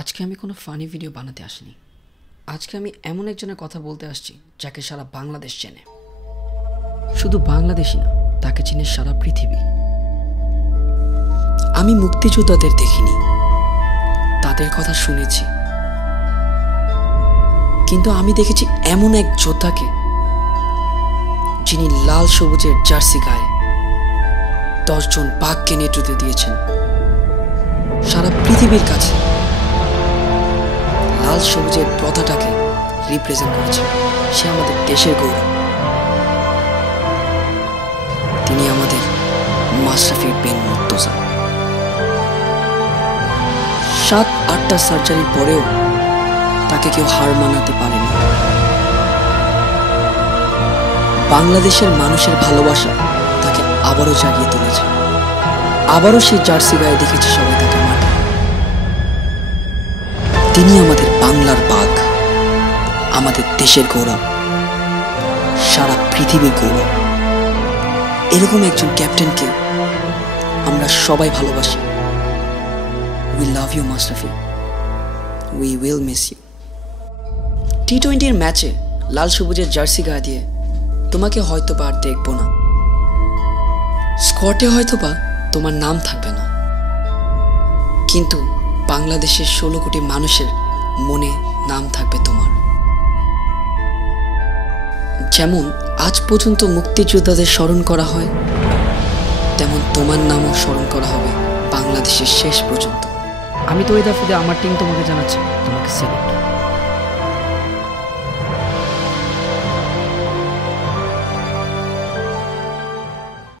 আজকে আমি কোনো ফানি ভিডিও বানাতে আসিনি। আজকে আমি এমন একজনের কথা বলতে আসছি যাকে সারা বাংলাদেশ চেনে। শুধু বাংলাদেশই না, তাকে চিনে সারা পৃথিবী। আমি মুক্তিযোদ্ধাদের দেখিনি, তাদের কথা শুনেছি, কিন্তু আমি দেখেছি এমন এক যোদ্ধাকে যিনি লাল সবুজের জার্সি গায়ে 10 জন বাঘকে নেতৃত্ব দিয়েছেন সারা পৃথিবীর কাছে। লাল সবুজের পতাকাটাকে রিপ্রেজেন্ট করেছে। সে আমাদের দেশের গৌরব। তিনি আমাদের মাশরাফি বিন মুর্তজা। 7-8টা সার্জারির পরেও তাকে কেউ হার মানাতে পারেনি। বাংলাদেশের মানুষের ভালোবাসা তাকে আবারও জাগিয়ে তুলেছে। আবারও সেই জার্সি গায়ে দেখেছে সবাই তাকে মাঠে। তিনি আমাদের বাংলার বাঘ, আমাদের দেশের গৌরব, সারা পৃথিবীর গৌরব। এরকম একজন ক্যাপ্টেনকে আমরা সবাই ভালোবাসি। We love you, Mashrafe. We will miss you. টি-20-র ম্যাচে লাল সবুজের জার্সি গায়ে দিয়ে তোমাকে হয়তোবা আর দেখব না। স্কোয়াডে হয়তোবা তোমার নাম থাকবে না, কিন্তু বাংলাদেশের 16 কোটি মানুষের মনে নাম থাকবে তোমার। যেমন আজ পর্যন্ত মুক্তিযোদ্ধাদের স্মরণ করা হয়, তেমন তোমার নামও স্মরণ করা হবে বাংলাদেশের শেষ পর্যন্ত। আমি তো এই দফাতে আমার টিম তোমাকে জানাচ্ছি, তোমাকে স্যালুট।